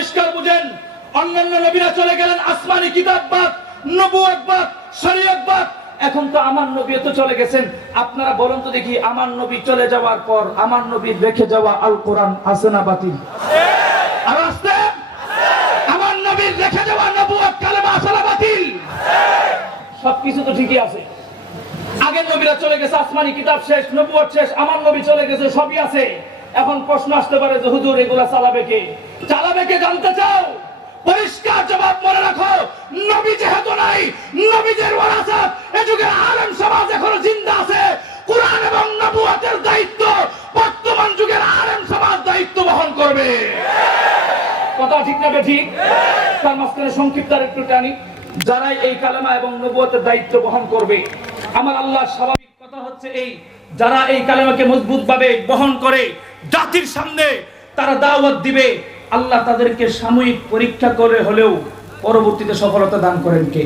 পরিষ্কার বুঝেন, অন্যান্য নবীরা চলে গেলেন আসমানি কিতাববাদ, নবুয়তবাদ, শরীয়তবাদ। এখন তো আমার নবী তো চলে গেছেন। আপনারা বলুন তো দেখি, আমার নবী চলে যাওয়ার পর আমার নবীর রেখে যাওয়া আল কোরআন আছে না বাতিল? আর আসতে আমার নবীর রেখে যাওয়া নবুয়ত কালেমা আছে না বাতিল? সবকিছু তো ঠিকই আছে। আগের নবীরা চলে গেছে, আসমানি কিতাব শেষ, নবুয়ত শেষ, আমার নবী চলে গেছে, সবই আছে। এখন প্রশ্ন আসতে পারে যে হুজুর এগুলা চালাবে কে? চালাবে কে জানতে চাও? পরিষ্কার জবাব মনে রাখো, নবী যেহেতু নাই, নবীদের ওয়ারাসাত এ যুগের আলেম সমাজ এখনো জিন্দা আছে। কুরআন এবং নবুয়তের দায়িত্ব বর্তমান যুগের আলেম সমাজ দায়িত্ব বহন করবে। কথা ঠিক না ঠিক? তার মাঝখানে সংক্ষিপ্ত আর একটু টানি। যারাই এই কালেমা এবং নবুয়তের দায়িত্ব বহন করবে, আমার আল্লাহ স্বাভাবিক কথা হচ্ছে এই, যারা এই কালেমাকে মজবুতভাবে বহন করে জাতির সামনে তারা দাওয়াত দিবে, আল্লাহ তাদেরকে সাময়িক পরীক্ষা করে হলেও পরবর্তীতে সফলতা দান করেন কে?